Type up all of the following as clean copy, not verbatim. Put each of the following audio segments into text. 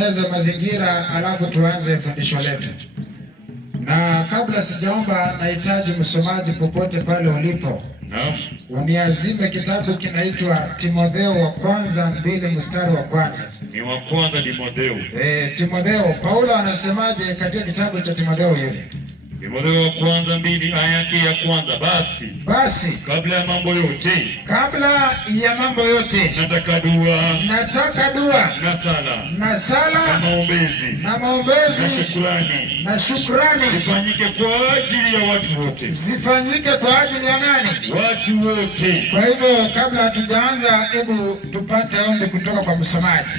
tutengeneze mazingira alafu tuanze fundisho letu. Na kabla sijaomba, nahitaji msomaji popote pale ulipo, uniazime kitabu kinaitwa Timotheo wa kwanza 2 mstari wa kwanza. Ni wa kwanza Timotheo. Timotheo, Paulo anasemaje katika kitabu cha Timotheo yule? Timotheo wa kwanza 2 aya yake ya kwanza. Basi kabla ya mambo yote nataka dua na sala na maombezi na shukrani zifanyike kwa ajili ya watu wote. Zifanyike kwa ajili ya nani? Watu wote. Kwa hivyo kabla hatujaanza, hebu tupate ombi kutoka kwa msomaji.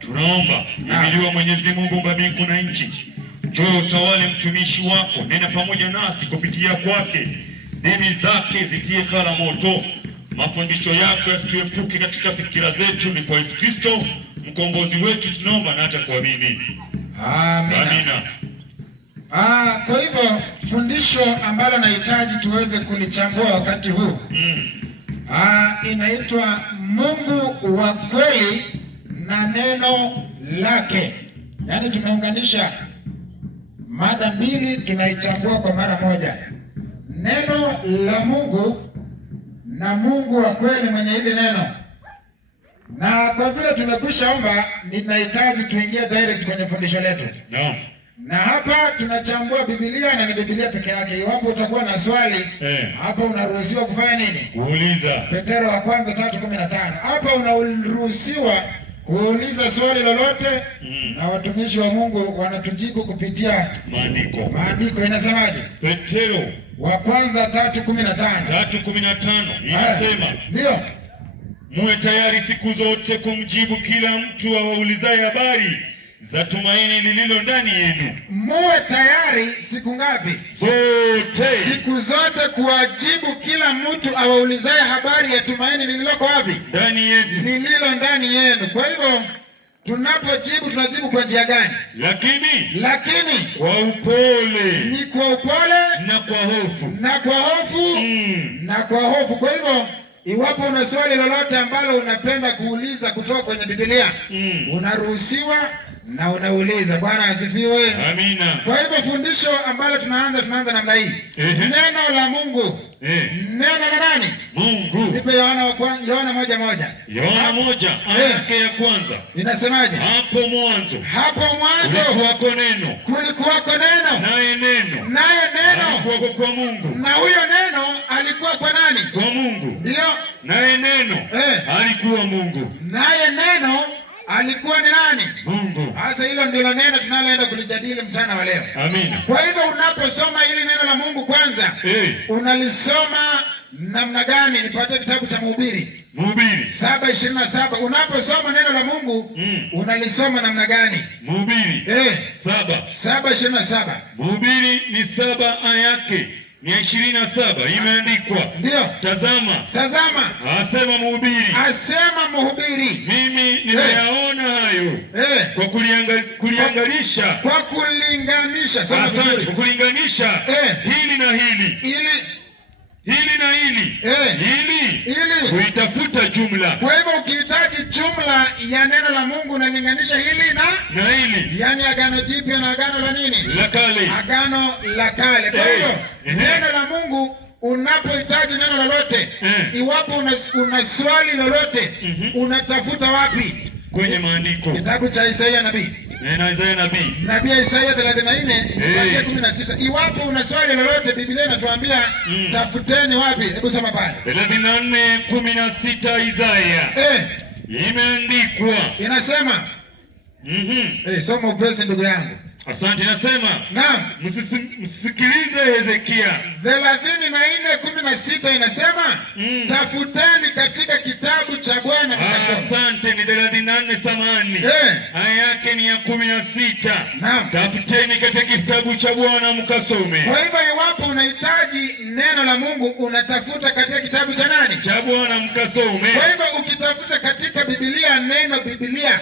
Tunaomba. Imiliwa Mwenyezi Mungu wa mbingu na nchi, njoo utawale mtumishi wako, nena pamoja nasi kupitia kwake. Ndimi zake zitie kala moto, mafundisho yako yasituepuke katika fikira zetu. Ni kwa Yesu Kristo mkombozi wetu tunaomba na hata kuamini. Amina. Kwa hivyo fundisho ambalo nahitaji tuweze kulichambua wakati huu inaitwa Mungu wa kweli na neno lake. Yaani tumeunganisha mada mbili, tunaichambua kwa mara moja. Neno la Mungu na Mungu wa kweli mwenye hili neno. Na kwa vile tumekwisha omba, ninahitaji tuingie direct kwenye fundisho letu. Na hapa tunachambua Biblia, na ni Biblia peke yake. Iwapo utakuwa na swali hapa unaruhusiwa kufanya nini? Kuuliza. Petero wa kwanza 3:15. Hapa unaruhusiwa kuuliza swali lolote na watumishi wa Mungu wanatujibu kupitia maandiko. Inasemaje? Petero wa kwanza 3:15 inasema, ndio, muwe tayari siku zote kumjibu kila mtu awaulizaye habari za tumaini lililo ndani yenu. Muwe tayari siku ngapi? Zote. Siku zote kuwajibu kila mtu awaulizaye habari ya tumaini lililoko wapi? Ndani yenu. Lililo ndani yenu. Kwa hivyo tunapojibu tunajibu kwa njia gani? Lakini kwa upole. Ni kwa upole na kwa hofu. Na kwa hofu. Kwa hivyo iwapo una swali lolote ambalo unapenda kuuliza kutoka kwenye Biblia, unaruhusiwa na unauliza. Bwana asifiwe. Amina. Kwa hivyo fundisho ambalo tunaanza namna hii. Neno la Mungu. Neno la nani? Mungu. Nipe Yohana 1:1. Yohana 1 aya yake ya kwanza. Inasemaje? Hapo mwanzo kulikuwako neno. Naye neno alikuwa kwa Mungu. Na huyo neno alikuwa kwa nani? Kwa Mungu. Ndio. Naye neno alikuwa Mungu. Naye neno alikuwa ni nani? Mungu. Sasa hilo ndilo neno tunaloenda kulijadili mchana wa leo. Amina. Kwa hivyo unaposoma hili neno la Mungu kwanza, unalisoma namna gani? Nipatie kitabu cha Mhubiri 7:27. Unaposoma neno la Mungu unalisoma namna gani? Mhubiri 7:27. Mhubiri ni 7 aya yake ni 27. Imeandikwa, ndio, tazama asema mhubiri, mimi nimeyaona hayo kwa kulinganisha hili na hili kuitafuta jumla. Kwa hivyo ukihitaji jumla ya neno la Mungu unalinganisha hili na hili, yani agano jipya na agano la nini? Agano la kale. Kwa hivyo neno la Mungu, unapohitaji neno lolote, iwapo una swali lolote, unatafuta wapi? Kwenye maandiko. Kitabu cha Isaia nabii. Nabii Isaia 34:16. Iwapo una swali lolote, Biblia inatuambia tafuteni wapi? Hebu soma pale. 34:16 Isaia. Imeandikwa. Inasema. Soma upesi ndugu yangu. Asante. Nasema, naam, msikilize Hezekia. 34:16 inasema tafuteni katika kitabu cha Bwana mkasome. Asante. Ni 34 samani. Aya yake ni ya 16. Naam. Tafuteni katika kitabu cha Bwana mkasome. Kwa hivyo iwapo unahitaji neno la Mungu unatafuta katika kitabu cha nani? Cha Bwana mkasome. Kwa hivyo ukitafuta katika Biblia neno Biblia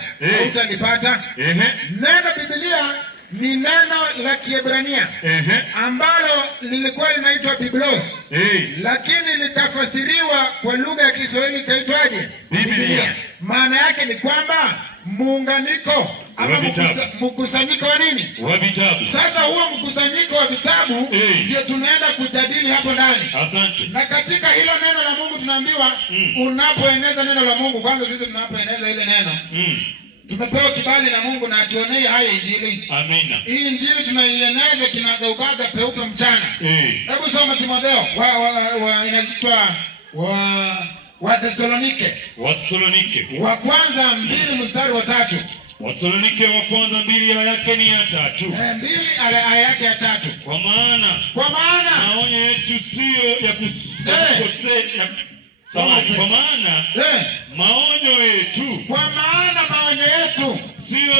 utalipata. Neno Biblia ni neno la Kiebrania ambalo lilikuwa linaitwa Biblos, lakini likafasiriwa kwa lugha ya Kiswahili kaitwaje? Biblia. Maana yake ni kwamba muunganiko ama mkusanyiko wa nini? Wa vitabu. Sasa huo mkusanyiko wa vitabu ndio tunaenda kujadili hapo ndani. Asante. Na katika hilo neno la Mungu tunaambiwa unapoeneza neno la Mungu, kwanza sisi tunapoeneza ile neno tumepewa kibali na Mungu na atuonee haya Injili. Amina. Hii Injili tunaieneza kinagaubaga peupe mchana. Hebu soma Timotheo inazitwa wa Thessalonike. Wa kwanza 2 mstari wa 3. Wathesalonike wa kwanza 2 aya yake ni ya 3. 2 aya yake ya 3. Kwa maana maonyo yetu sio ya kukosea. Kwa maana maonyo yetu sio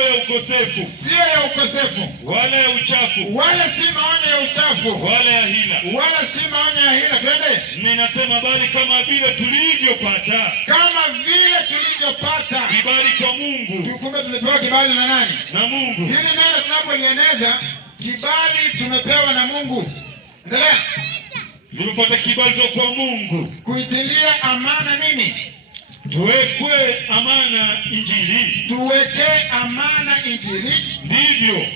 ya ukosefu wala ya uchafu, wala si maonyo ya uchafu, wala ya hila, wala si maonyo ya hila. Twende. Ninasema bali kama vile tulivyopata kibali kwa Mungu. Tukumbe tumepewa kibali na nani? Na Mungu. Hili neno tunapolieneza, kibali tumepewa na Mungu. Endelea. Tulipata kibali kwa Mungu kuitilia amana nini? Tuweke amana Injili. Ndivyo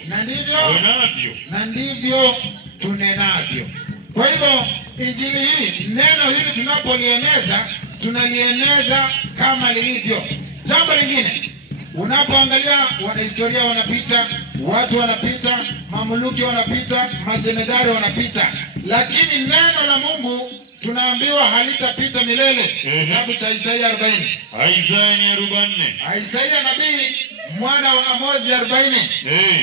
na ndivyo tunenavyo. Kwa hivyo Injili hii, neno hili tunapolieneza, tunalieneza kama lilivyo. Jambo lingine, unapoangalia wanahistoria wanapita, watu wanapita, mamluki wanapita, majemadari wanapita, lakini neno la Mungu tunaambiwa halitapita milele. Kitabu cha Isaia 40. Isaia nabii mwana wa Amozi 40.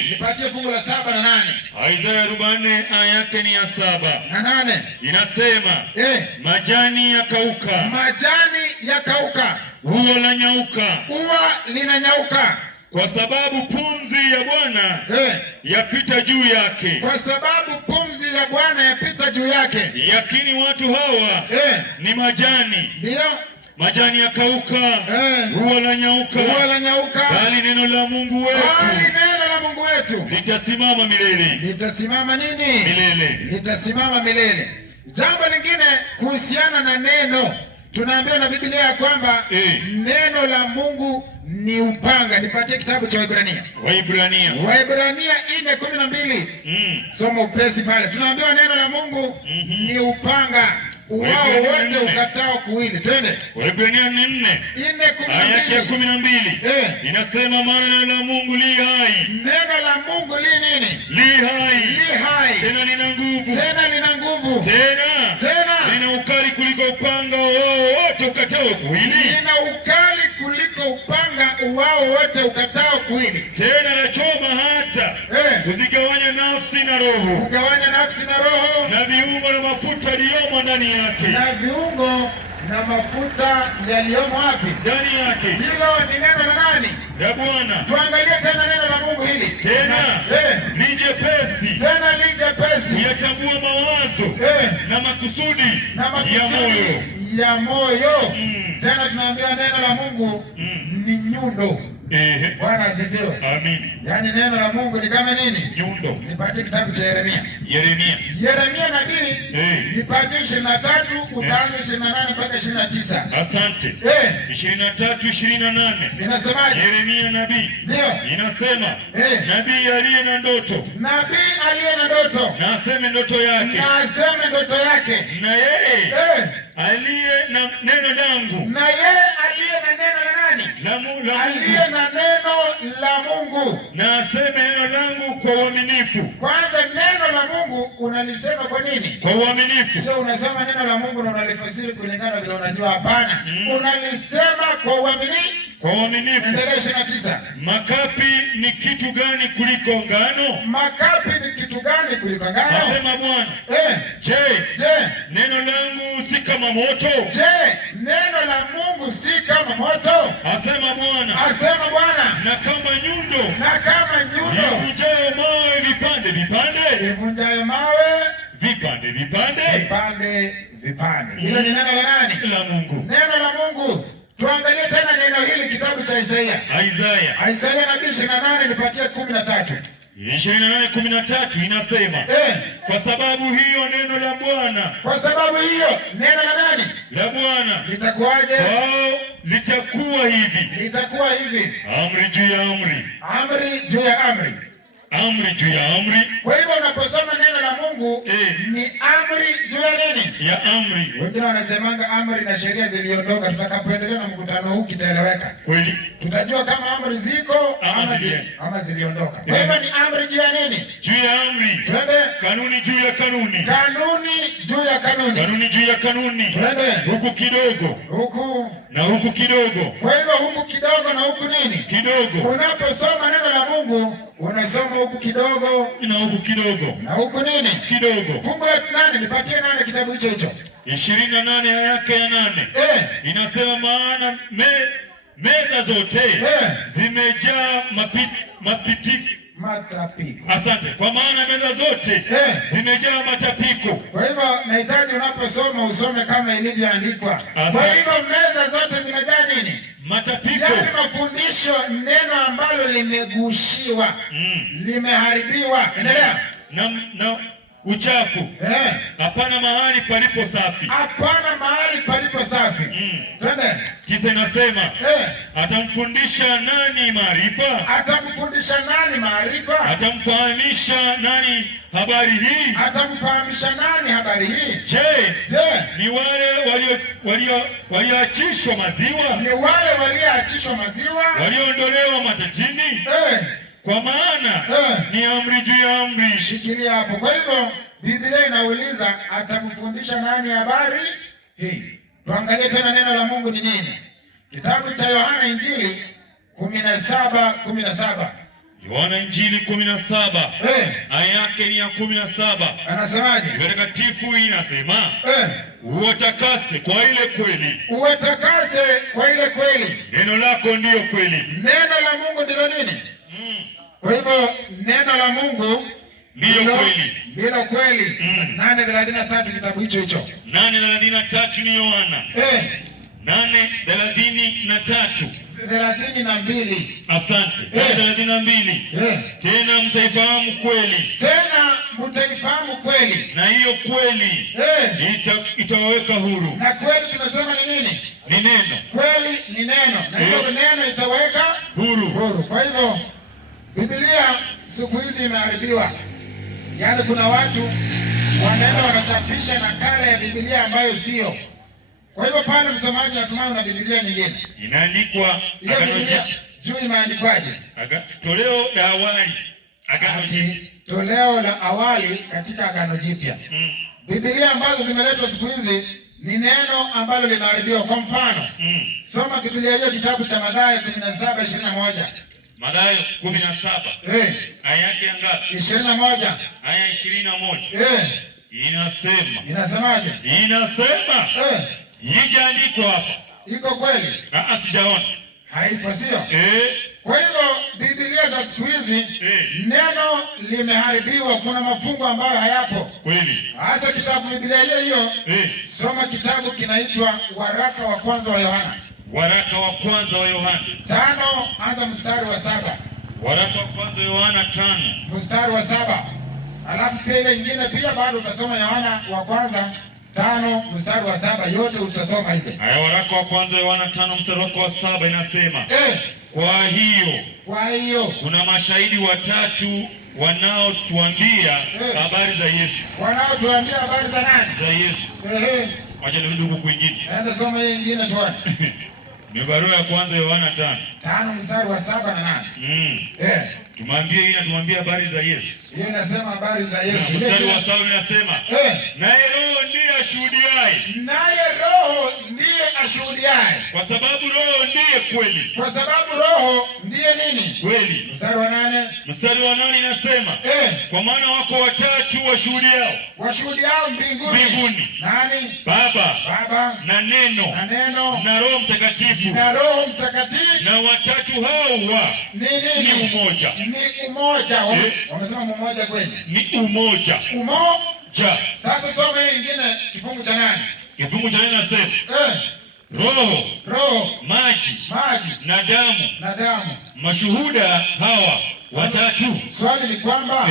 Nipatie fungu la 7 na 8. Isaia 40 aya yake ni ya 7 na 8. Inasema majani yakauka, ua linanyauka, kwa sababu pumzi ya Bwana yapita juu yake. Lakini watu hawa ni majani. Ndio. Majani yakauka, ua lanyauka, bali neno la Mungu wetu litasimama milele. Litasimama nini? Milele. Litasimama milele. Jambo lingine kuhusiana na neno, tunaambiwa na Biblia ya kwamba neno la Mungu ni upanga. Nipatie kitabu cha Waebrania 4:12. Soma upesi pale. Tunaambiwa neno la Mungu ni upanga uwao wote ukatao kuwili. Twende. Waebrania 4 aya ya 12. Inasema maana neno la Mungu li hai. Neno la Mungu li nini? Li hai. Tena lina nguvu. Tena lina ukali kuliko upanga wote ukatao kuwili. Tena lachoma hata kuzigawanya nafsi na roho. Na viungo na mafuta yaliyomo ndani yake. Wapi? Ndani yake. Hilo ni neno la nani? La Bwana. Tuangalie tena neno la Mungu hili. Tena ni jepesi. Yatambua mawazo na makusudi ya moyo. Tena tunaambia neno la Mungu ni nyundo. Bwana asifiwe. Amen. Yaani neno la Mungu ni kama nini? Nyundo. Nipatie kitabu cha Yeremia nabii. Nipatie 23 utaanza 28 mpaka 29. Asante. 23:28. Inasemaje? Yeremia nabii. Ndio. Inasema nabii aliye na ndoto. Na aseme ndoto yake. Na yeye aliye na neno langu. Aliye na neno la Mungu. Na aseme neno langu kwa uaminifu. Kwanza neno la Mungu unalisema kwa nini? Kwa uaminifu. Sio unasema neno la Mungu na unalifasiri kulingana vile unajua, hapana. Unalisema kwa uaminifu. Endelea 29. Makapi ni kitu gani kuliko ngano? Asema Bwana. Je, neno langu si kama moto? Asema Bwana. Na kama nyundo. Ivunjayo mawe vipande. Hilo ni neno la nani? La Mungu. Neno la Mungu. Tuangalie tena neno hili kitabu cha Isaia nabii 28, nipatie 13. 28:13 inasema kwa sababu hiyo neno la Bwana. Kwa sababu hiyo neno la nani? La Bwana. Litakuwaje? litakuwa hivi. Litakuwa hivi. Amri juu ya amri. Amri juu ya amri. Amri juu ya amri. Kwa hivyo unaposoma neno la Mungu ni amri juu ya nini? Ya amri. Wengine wanasemanga amri na sheria ziliondoka. Tutakapoendelea na mkutano huu kitaeleweka. Kweli. Tutajua kama amri ziko ama ziliondoka. Kwa hivyo ni amri juu ya nini? Juu ya amri. Twende. Kanuni juu ya kanuni. Kanuni juu ya kanuni. Kanuni juu ya kanuni. Twende. Huku kidogo. Huku na huku kidogo. Kwa hivyo huku kidogo na huku nini? Kidogo. Unaposoma neno la Mungu unasoma huku kidogo na huku kidogo. Na huku nini? Kidogo. Fungu la 8, nipatie 8 kitabu hicho hicho. 28 aya yake ya 8. Inasema maana meza zote zimejaa matapiko. Asante. Kwa maana meza zote zimejaa matapiko. Kwa hivyo nahitaji unaposoma usome kama ilivyoandikwa. Kwa hivyo meza zote zimejaa nini? Matapiko. Yaani mafundisho, neno ambalo limegushiwa, limeharibiwa. Endelea. Na uchafu. Hapana mahali palipo safi. Hapana mahali palipo safi. Twende. Kisa inasema atamfundisha nani maarifa? Atamfundisha nani maarifa? Atamfahamisha nani habari hii? Atamfahamisha nani habari hii? Je, ni wale walioachishwa maziwa? Ni wale walioachishwa maziwa? Walioondolewa matatini? Kwa maana ni amri juu ya amri. Shikilia hapo. Kwa hivyo Biblia inauliza atamfundisha nani habari hii? Tuangalie tena neno la Mungu ni nini. Kitabu cha Yohana Injili 17:17. Yohana Injili 17. Aya yake ni ya 17. Anasemaje? Takatifu inasema uwatakase kwa ile kweli. Uwatakase kwa ile kweli. Neno lako ndiyo kweli. Neno la Mungu ndilo nini? Kwa hivyo neno la Mungu ndiyo kweli. Ndilo kweli. 8:33 kitabu hicho hicho. 8:33 ni Yohana. 8:33. 32. Asante. 8:32. Tena mtaifahamu kweli. Tena mtaifahamu kweli. Na hiyo kweli itawaweka huru. Na kweli tunasema ni nini? Ni neno. Kweli ni neno. Na hiyo neno itawaweka huru. Kwa hivyo Biblia siku hizi imeharibiwa. Yaani kuna watu wanaenda wanachapisha nakala ya Biblia ambayo sio. Kwa hivyo pale msomaji natumai una Biblia nyingine. Inaandikwa Agano Jipya. Juu imeandikwaje? Toleo la awali. Agano Jipya. Toleo la awali katika Agano Jipya. Biblia ambazo zimeletwa siku hizi ni neno ambalo linaharibiwa. Kwa mfano, soma Biblia hiyo kitabu cha Mathayo 17:21. Mathayo 17. Aya yake ngapi? 21. Aya 21. Inasemaje? Inasema ijaandikwa hapa. Iko kweli? Sijaona. Haipo, sio? Kwa hivyo Biblia za siku hizi neno limeharibiwa, kuna mafungu ambayo hayapo. Kweli. Hasa kitabu Biblia hiyo soma kitabu kinaitwa Waraka wa kwanza wa Yohana. Waraka wa kwanza wa Yohana 5 anza mstari wa 7. Waraka wa kwanza Yohana 5 mstari wa 7. Alafu pia ile nyingine pia bado utasoma Yohana wa kwanza 5 mstari wa 7, yote utasoma hizo. Haya, waraka wa kwanza Yohana 5 mstari wa 7 inasema kwa hiyo kuna mashahidi watatu wanaotuambia habari za Yesu. Wanaotuambia habari za nani? Za Yesu. Wacha nirudi kwingine. Enda soma hiyo nyingine tuone. Ni barua ya kwanza Yohana 5 mstari wa 7 na 8. Tumwambie hii na tumwambie habari za Yesu. Yeye anasema habari za Yesu. Mstari wa 7 unasema naye Roho ndiye ashuhudiaye. Naye Roho ndiye ashuhudiaye. Kwa sababu Roho ndiye kweli. Kwa sababu Roho ndiye nini? Kweli. Mstari wa 8. Mstari wa 8 inasema kwa maana wako watatu washuhudiao. Washuhudiao mbinguni. Nani? Baba na Neno na Roho Mtakatifu. Na Roho Mtakatifu. Na watatu hao ni umoja. Ni umoja. Wamesema umoja kweli? Ni umoja. Umoja. Sasa soma hii nyingine kifungu cha 8. Kifungu cha 8 nasema Roho, maji na damu. Mashuhuda hawa watatu. Swali ni kwamba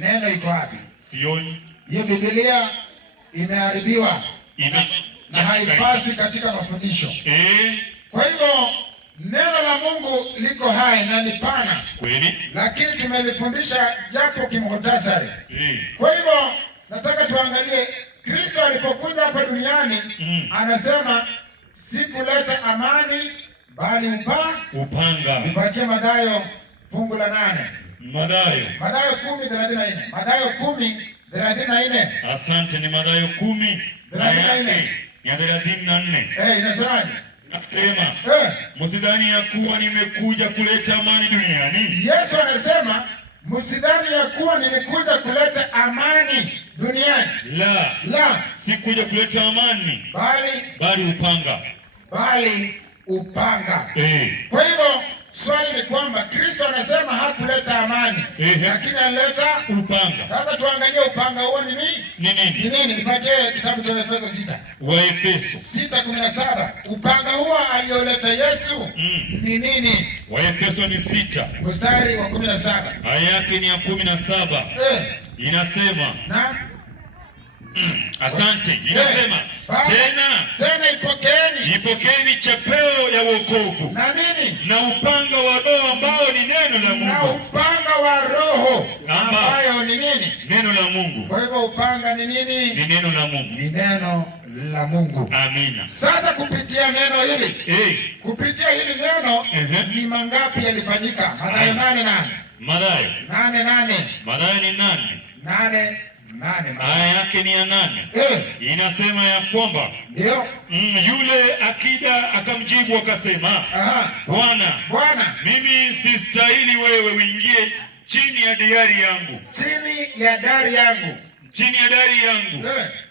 neno iko wapi? Sioni. Hiyo Biblia imeharibiwa. Na haipaswi katika mafundisho. Kwa hivyo neno la Mungu liko hai na ni pana kweli, lakini tumelifundisha japo kimuhtasari. Kwa hivyo nataka tuangalie Kristo alipokuja hapa duniani, anasema sikuleta amani bali upanga. Nipatie Mathayo fungu la 8. Mathayo 10:34. Mathayo 10:34. Asante, ni Mathayo 10:34. Inasemaje? Nasema, msidhani ya kuwa nimekuja kuleta amani duniani. Yesu anasema msidhani ya kuwa nilikuja kuleta amani duniani. La, sikuja kuleta amani bali upanga. Kwa hivyo swali ni kwamba Kristo anasema hakuleta amani, lakini alileta upanga. Sasa tuangalie upanga huo ni nini? Nipatie kitabu cha Efeso 6. Waefeso 6:17. Upanga huo alioleta Yesu ni nini? Waefeso ni 6 mstari wa 17. Aya yake ni ya 17. Inasema asante. Inasema tena ipokeeni chapeo ya wokovu na nini? Na upanga wa Roho ambao ni neno la Mungu. Na upanga wa Roho ambayo ni nini? Neno la Mungu. Kwa hivyo upanga ni nini? Ni neno la Mungu. Ni neno la Mungu. Amina. Sasa kupitia neno hili kupitia hili neno ni mangapi yalifanyika? Mathayo 8:8. Mathayo 8:8. Mathayo ni 8. 8. Aya yake ni ya 8. Inasema ya kwamba ndio yule akida akamjibu akasema, Bwana, mimi sistahili wewe uingie chini ya dari yangu. Chini ya dari yangu.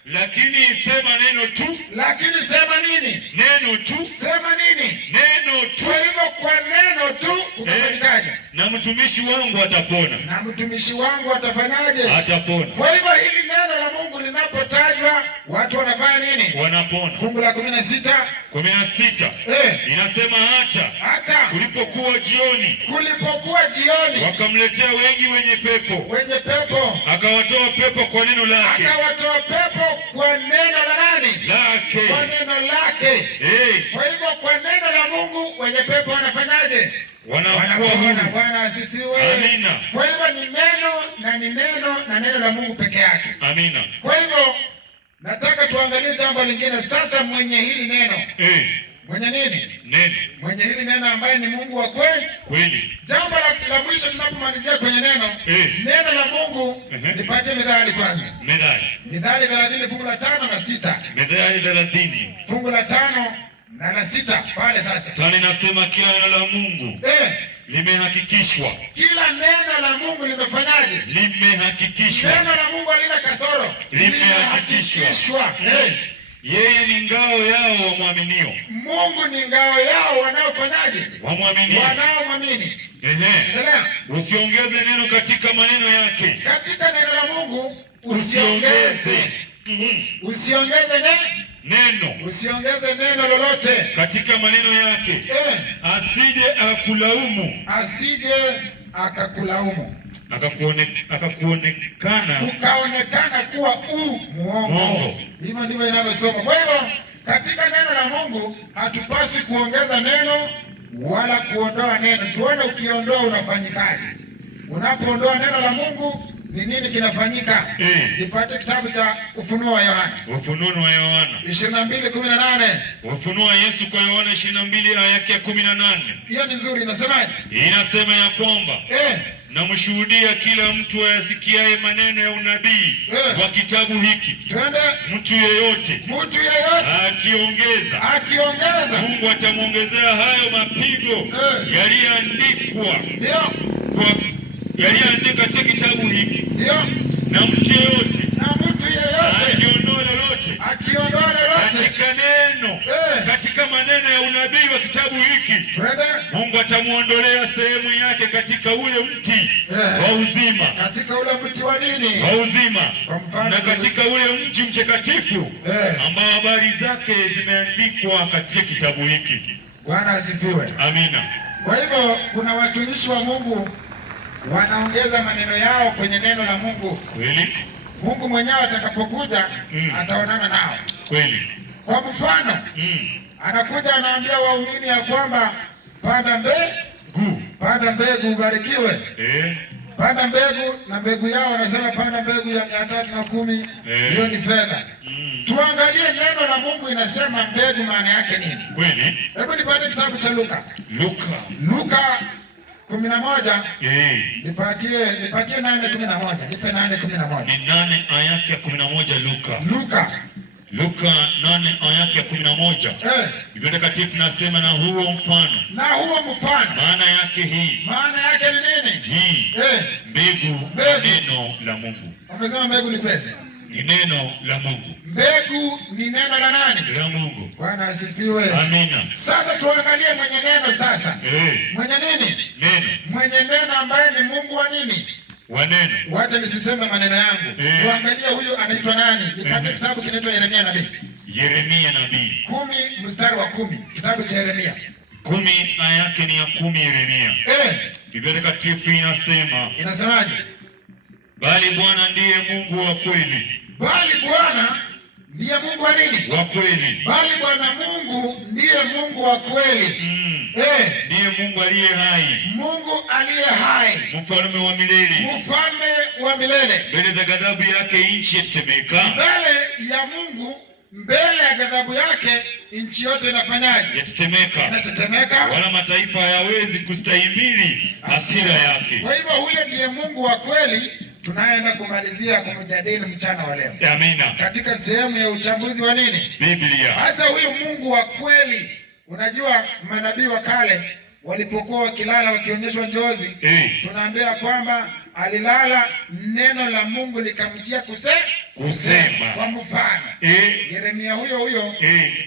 Lakini sema neno tu. Lakini sema nini? Neno tu. Sema nini? Neno tu. Kwa hivyo kwa neno tu utafanyikaje? Na mtumishi wangu atapona. Na mtumishi wangu atafanyaje? Atapona. Kwa hivyo hili neno la Mungu linapotajwa watu wanafanya nini? Wanapona. Fungu la 16 inasema hata kulipokuwa jioni wakamletea wengi wenye pepo akawatoa pepo kwa neno lake. Kwa neno la nani? Lake. Kwa neno lake. Kwa hivyo kwa neno la Mungu wenye pepo wanafanyaje? Wanapona. Bwana asifiwe. Amina. Kwa hivyo ni neno na neno la Mungu peke yake. Amina. Kwa hivyo nataka tuangalie jambo lingine sasa. Mwenye hili neno mwenye nini? Neno. Mwenye hili neno ambaye ni Mungu wa kweli. Jambo la mwisho tunapomalizia kwenye neno neno la Mungu, nipate Mithali kwanza. Mithali 30 fungu la 5 na 6. Mithali 30 fungu la 5 na la 6 pale sasa. Tani nasema kila neno la Mungu limehakikishwa. Kila neno la Mungu limefanyaje? Limehakikishwa. Neno la Mungu halina kasoro. Limehakikishwa. Yeye ni ngao yao wamwaminio. Mungu ni ngao yao wanaofanyaje? Wamwaminio. Wanaomwamini. Endelea. Usiongeze neno katika maneno yake. Katika neno la Mungu usiongeze. Usiongeze neno. Usiongeze neno lolote katika maneno yake. Asije akakulaumu. Ukaonekana kuwa muongo. Hivyo ndivyo inavyosoma. Kwa hivyo katika neno la Mungu hatupaswi kuongeza neno wala kuondoa neno. Tuone ukiondoa unafanyikaje. Unapoondoa neno la Mungu ni nini kinafanyika? Nipate kitabu cha Ufunuo wa Yohana. 22:18. Ufunuo Yesu kwa Yohana 22 aya yake ya 18. Hiyo ni nzuri, inasemaje? Inasema ya kwamba namshuhudia kila mtu ayasikiaye maneno ya unabii wa kitabu hiki. Mtu yeyote akiongeza, Mungu atamwongezea hayo mapigo yaliyoandikwa katika kitabu hiki. Na mtu yeyote akiondoa lolote katika maneno ya unabii wa kitabu hiki, Mungu atamuondolea sehemu yake katika ule mti wa uzima. Katika ule mti wa nini? Wa uzima. Na katika ule mji mtakatifu ambao habari zake zimeandikwa katika kitabu hiki. Bwana asifiwe. Amina. Kwa hivyo kuna watumishi wa Mungu wanaongeza maneno yao kwenye neno la Mungu. Kweli. Mungu mwenyewe atakapokuja ataonana nao. Kweli. Kwa mfano anakuja anaambia waumini ya kwamba panda mbegu ubarikiwe. Panda mbegu, na mbegu yao wanasema panda mbegu ya 310. Hiyo ni fedha. Tuangalie neno la Mungu inasema mbegu maana yake nini? Kweli. Hebu nipate kitabu cha Luka 11. Nipatie 8:11. Nipe 8:11. Ni 8 aya yake ya 11 Luka 8 aya yake ya 11. Biblia Takatifu nasema na huo mfano. Maana yake hii. Maana yake ni nini? Hii. Mbegu. Neno la Mungu. Wamesema mbegu ni pesa. Ni neno la Mungu. Mbegu ni neno la nani? La Mungu. Bwana asifiwe. Amina. Sasa tuangalie mwenye neno sasa. Mwenye nini? Neno. Mwenye neno ambaye ni Mungu wa nini? Wa neno. Wacha nisiseme maneno yangu. Tuangalie huyu anaitwa nani? Nipate kitabu kinaitwa Yeremia nabii. 10 mstari wa 10. Kitabu cha Yeremia. 10 aya yake ni ya 10 Yeremia. Biblia Takatifu inasema. Inasemaje? Bali Bwana ndiye Mungu wa kweli. Bali Bwana ndiye Mungu wa nini? Wa kweli. Bali Bwana Mungu ndiye Mungu wa kweli. Ndiye Mungu aliye hai. Mungu aliye hai. Mfalme wa milele. Mfalme wa milele. Mbele za ghadhabu yake nchi yatetemeka. Mbele ya Mungu, mbele ya ghadhabu yake nchi yote inafanyaje? Yatetemeka. Inatetemeka. Wala mataifa hayawezi kustahimili hasira yake. Kwa hivyo huyo ndiye Mungu wa kweli. Tunaenda kumalizia kumjadili mchana wa leo. Amina. Katika sehemu ya uchambuzi wa nini? Biblia. Sasa huyu Mungu wa kweli, unajua manabii wa kale walipokuwa wakilala wakionyeshwa njozi, tunaambia kwamba alilala, neno la Mungu likamjia kusema kwa mfano. Yeremia huyo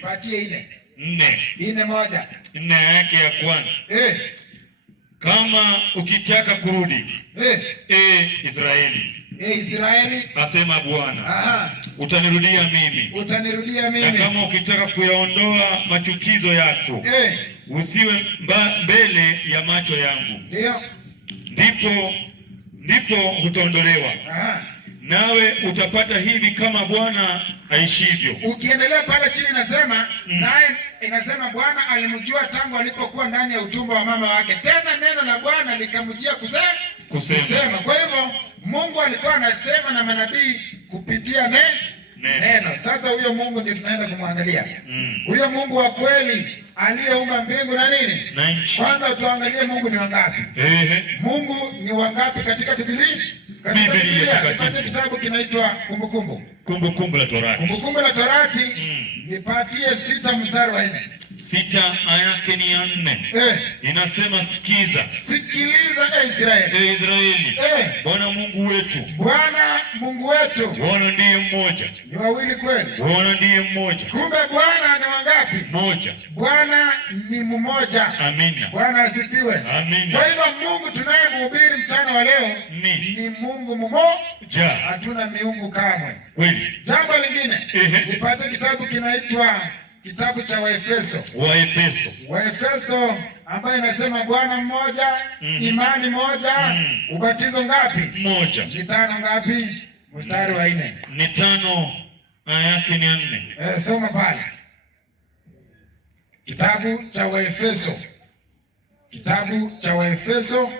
patie 4:1 yake ya kwanza. Kama ukitaka kurudi Israeli, asema Bwana, utanirudia mimi. Na kama ukitaka kuyaondoa machukizo yako, usiwe mbele ya macho yangu, ndipo utaondolewa. Nawe utapata hivi kama Bwana aishivyo. Ukiendelea pale chini inasema naye inasema Bwana alimjua tangu alipokuwa ndani ya utumbo wa mama wake, tena neno la Bwana likamjia kusema. Kwa hivyo Mungu alikuwa anasema na manabii kupitia neno. Sasa huyo Mungu ndiye tunaenda kumwangalia. Huyo Mungu wa kweli aliyeumba mbingu na nini? Na nchi. Kwanza tuangalie Mungu ni wangapi? Mungu ni wangapi katika Biblia? Katika kitabu kinaitwa Kumbukumbu la Torati. Nipatie 6 mstari wa 4. 6 aya yake ni ya 4. Inasema sikiliza Israeli. Bwana Mungu wetu. Bwana ndiye mmoja. Ni wawili kweli? Bwana ndiye mmoja. Kumbe Bwana ni wangapi? Moja. Bwana ni mmoja. Amina. Bwana asifiwe. Amina. Kwa hivyo Mungu tunayemhubiri mchana wa leo ni Mungu mmoja. Hatuna miungu kamwe. Kweli. Jambo lingine, nipate kitabu kinaitwa kitabu cha Waefeso ambayo inasema Bwana mmoja, imani moja, ubatizo ngapi? Moja. Ni 5 ngapi? Mstari wa 4. Ni 5 aya yake ni 4. Soma pale. Kitabu cha Waefeso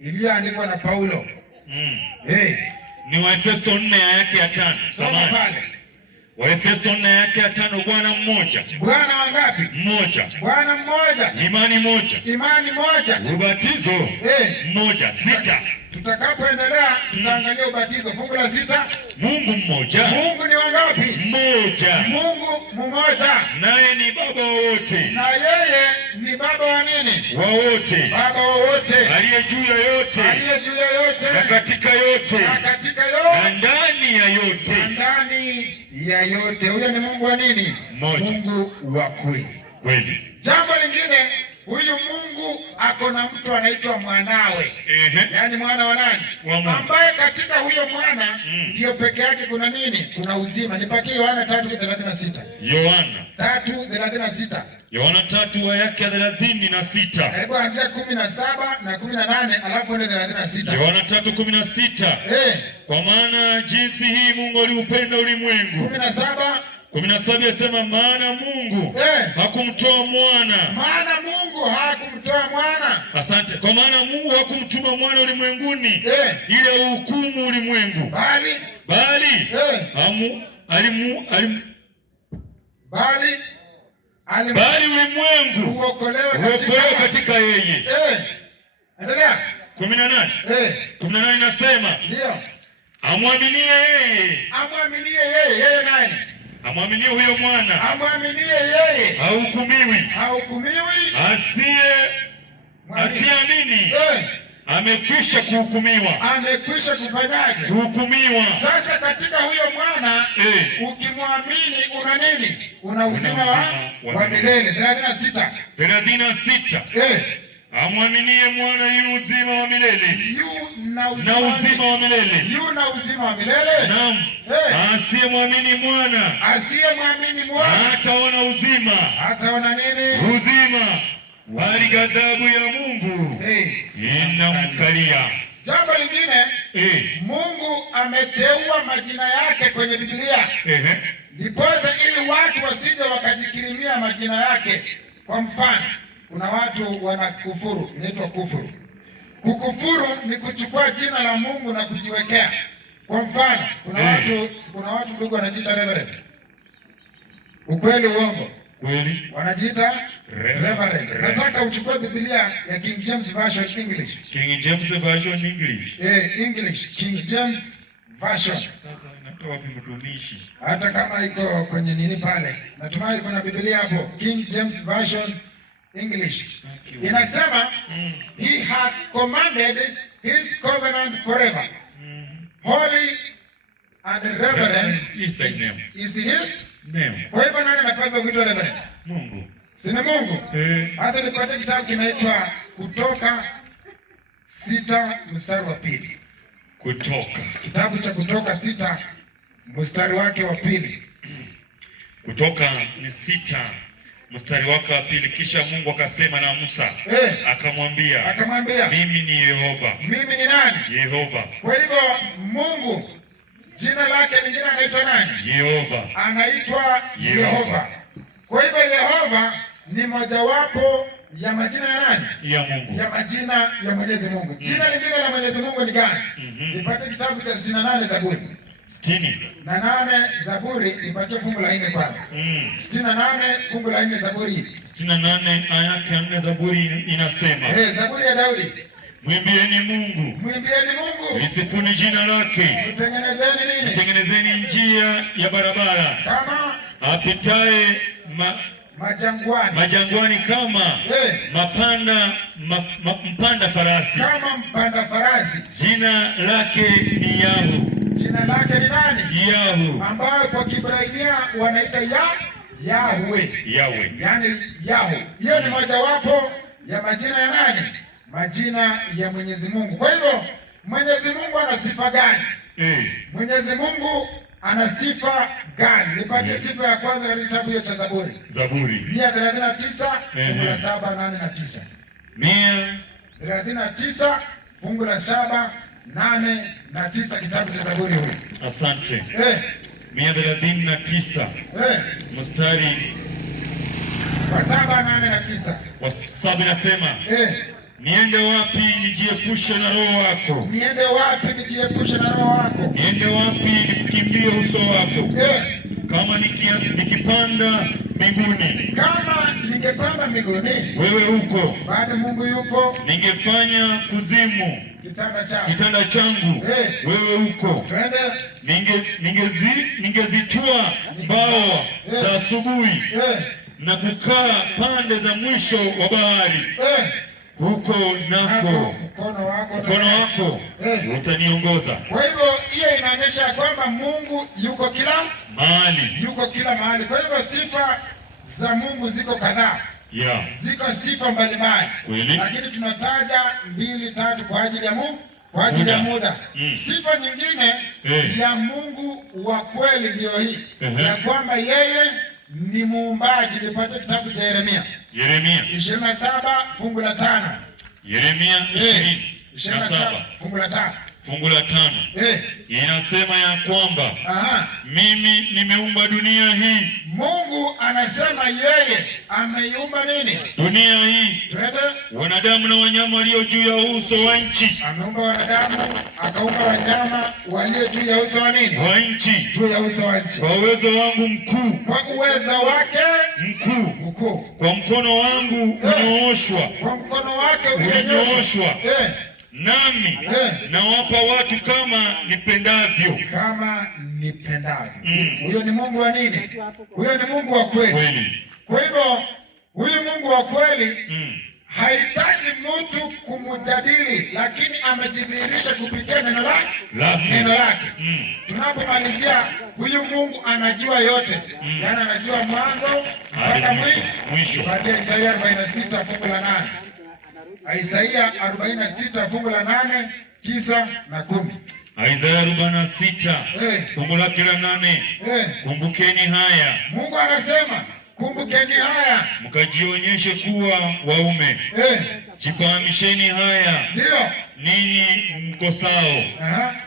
iliyoandikwa na Paulo. Ni Waefeso 4 aya yake ya 5. Soma pale. Waefeso 4 yake ya 5. Bwana mmoja. Bwana wangapi? Mmoja. Bwana mmoja. Imani moja. Ubatizo mmoja. 6. Tutakapoendelea tutaangalia ubatizo. Fungu la 6. Mungu mmoja. Mungu ni wangapi? Mmoja. Mungu mmoja. Naye ni Baba wa wote. Na yeye ni Baba wa nini? Wa wote. Baba wa wote. Aliye juu ya yote. Na katika yote. Na ndani ya yote. Huyo ni Mungu wa nini? Mmoja. Mungu wa kweli. Jambo lingine, huyu Mungu ako na mtu anaitwa mwanawe. Yaani mwana wa nani? Ambaye katika huyo mwana ndio peke yake kuna nini? Kuna uzima. Nipatie Yohana 3:36. Yohana 3:36. Yohana 3 aya yake ya 36. Hebu anzia 17 na 18 alafu ende 36. Yohana 3:16. Kwa maana jinsi hii Mungu aliupenda ulimwengu. 17. 17 yasema maana Mungu hakumtoa mwana. Maana Mungu hakumtoa mwana. Asante. Kwa maana Mungu hakumtuma mwana ulimwenguni ili auhukumu ulimwengu, bali ulimwengu uokolewe katika yeye. Endelea. 18. 18 nasema ndio. Amwaminie yeye. Amwaminie yeye. Yeye nani? Amwaminie huyo mwana. Amwaminie yeye. Hahukumiwi. Hahukumiwi. Asiamini amekwisha kuhukumiwa. Amekwisha kufanyaje? Kuhukumiwa. Sasa katika huyo mwana ukimwamini una nini? Una uzima wa milele. 36. 36. Amwaminie mwana yu uzima wa milele. Na uzima wa milele. Yu na uzima wa milele. Naam. Asiyemwamini mwana. Hataona uzima. Hataona nini? Uzima. Bali ghadhabu ya Mungu inamkalia. Jambo lingine, Mungu ameteua majina yake kwenye Biblia. Ndiposa ili watu wasije wakajikirimia majina yake. Kwa mfano, kuna watu wanakufuru, inaitwa kufuru. Kukufuru ni kuchukua jina la Mungu na kujiwekea. Kwa mfano, kuna watu ndugu wanajiita reverend. Ukweli uongo? Kweli. Wanajiita reverend. Nataka uchukue Biblia ya King James Version English. King James Version English. English, King James Version. Sasa inatoa wapi mtumishi? Hata kama iko kwenye nini pale. Natumai kuna Biblia hapo. King James Version English. Inasema he hath commanded his covenant forever. Holy and reverend is his name. Kwa hivyo nani anapaswa kuitwa reverend? Mungu. Si ni Mungu? Sasa nipate kitabu kinaitwa Kutoka 6 mstari wa 2. Kutoka. Kitabu cha Kutoka 6 mstari wake wa 2. Kutoka ni 6 mstari wake wa 2. Kisha Mungu akasema na Musa, akamwambia mimi ni Yehova. Mimi ni nani? Yehova. Kwa hivyo Mungu jina lake lingine anaitwa nani? Yehova. Anaitwa Yehova. Kwa hivyo Yehova ni mojawapo ya majina ya nani? Ya Mungu. Ya majina ya Mwenyezi Mungu. Jina lingine la Mwenyezi Mungu ni gani? Nipate kitabu cha 68 Zaburi. 68 Zaburi, nipatie fungu la 4 kwanza. 68 fungu la 4 Zaburi. 68 aya yake 4 Zaburi inasema. Zaburi ya Daudi. Mwimbieni Mungu. Lisifuni jina lake. Mtengenezeni njia ya barabara. Kama apitaye majangwani kama mpanda farasi. Kama mpanda farasi. Jina lake ni Yahu. Jina lake ni nani? Yahu. Ambayo kwa Kiebrania wanaita Yahweh. Yaani Yahu. Hiyo ni mojawapo ya majina ya nani? Majina ya Mwenyezi Mungu. Kwa hivyo Mwenyezi Mungu ana sifa gani? Mwenyezi Mungu ana sifa gani? Nipate sifa ya kwanza katika kitabu cha Zaburi. 139 fungu la 7, 8 na 9. 139 fungu la 7, 8 na 9, kitabu cha Zaburi huyu. Asante. 139 mstari wa 7, 8 na 9. Wa 7 nasema niende wapi nijiepushe na roho wako? Niende wapi nijiepushe na roho wako? Niende wapi nikukimbie uso wako? Kama nikipanda mbinguni. Kama ningepanda mbinguni. Wewe uko. Bado Mungu yupo. Ningefanya kuzimu kitanda changu. Wewe uko. Twende. Ningezitua mbawa za asubuhi. Na kukaa pande za mwisho wa bahari. Huko nako mkono wako utaniongoza. Kwa hivyo hiyo inaonyesha kwamba Mungu yuko kila mahali. Kwa hivyo sifa za Mungu ziko kadhaa. Ziko sifa mbalimbali. Lakini tunataja 2, 3 kwa ajili ya Mungu, kwa ajili ya muda. Sifa nyingine ya Mungu wa kweli ndio hii. Ya kwamba yeye ni muumbaji. Nipate kitabu cha Yeremia 27 fungu la 5. Yeremia 27 fungu la 5. fungu la 5 inasema ya kwamba mimi nimeumba dunia hii. Mungu anasema yeye ameiumba nini? Dunia hii. Twende. Wanadamu na wanyama walio juu ya uso wa nchi. Ameumba wanadamu, akaumba wanyama walio juu ya uso wa nini? Wa nchi. Juu ya uso wa nchi. Kwa uwezo wangu mkuu. Kwa uwezo wake mkuu. Kwa mkono wangu unyooshwa. Kwa mkono wake unyooshwa. Nami nawapa watu kama nipendavyo. Kama nipendavyo. Huyo ni Mungu wa nini? Huyo ni Mungu wa kweli. Kwa hivyo huyu Mungu wa kweli hahitaji mtu kumjadili, lakini amejidhihirisha kupitia neno lake. Tunapomalizia, huyu Mungu anajua yote. Yaani anajua mwanzo mpaka mwisho. Katika Isaia 46 fungu la 8. Isaia 46 fungu la 8, 9 na 10. Isaia 46 fungu lake la 8. Kumbukeni haya. Mungu anasema kumbukeni haya, mkajionyeshe kuwa waume. Jifahamisheni haya, ndio ninyi mkosao.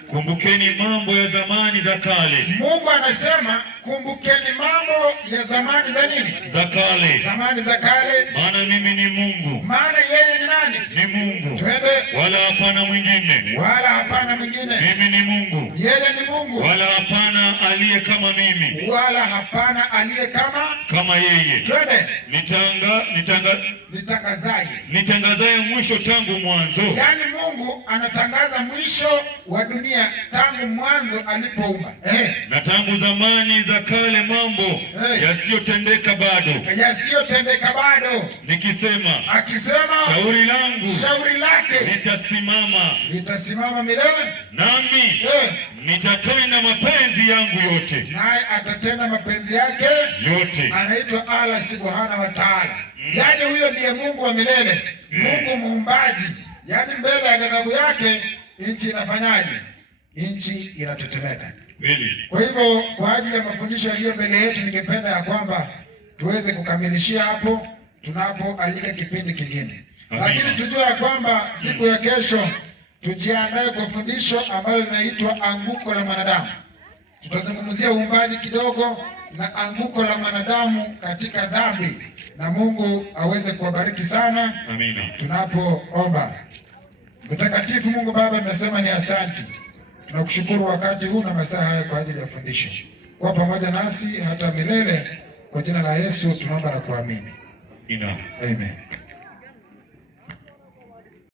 Kumbukeni mambo ya zamani za kale. Mungu anasema kumbukeni mambo ya zamani za nini? Za kale. Zamani za kale. Maana mimi ni Mungu. Maana yeye ni nani? Ni Mungu. Twende. Wala hapana mwingine. Wala hapana mwingine. Mimi ni Mungu. Yeye ni Mungu. Wala hapana aliye kama mimi. Wala hapana aliye kama yeye. Twende. Nitangazaye mwisho tangu mwanzo. Yaani Mungu anatangaza mwisho wa dunia tangu mwanzo alipoumba. Na tangu zamani za kale mambo yasiyotendeka bado. Akisema shauri lake litasimama milele. Nami nitatenda mapenzi yangu yote. Naye atatenda mapenzi yake yote. Anaitwa Allah Subhanahu wa Ta'ala. Yaani huyo ndiye Mungu wa milele. Mungu muumbaji. Yaani mbele ya ghadhabu yake nchi inafanyaje? Nchi inatetemeka. Kwa hivyo kwa ajili ya mafundisho yaliyo mbele yetu, ningependa ya kwamba tuweze kukamilishia hapo tunapoalika kipindi kingine. Lakini tujue ya kwamba siku ya kesho tujiandae kwa fundisho ambalo linaitwa anguko la mwanadamu. Tutazungumzia uumbaji kidogo na anguko la mwanadamu katika dhambi, na Mungu aweze kuwabariki sana. Amina. Tunapoomba. Mtakatifu Mungu Baba, tunasema ni asante. Tunakushukuru wakati huu na masaa haya kwa ajili ya fundisho. Kwa pamoja nasi hata milele, kwa jina la Yesu tunaomba na kuamini. Amen. Amen.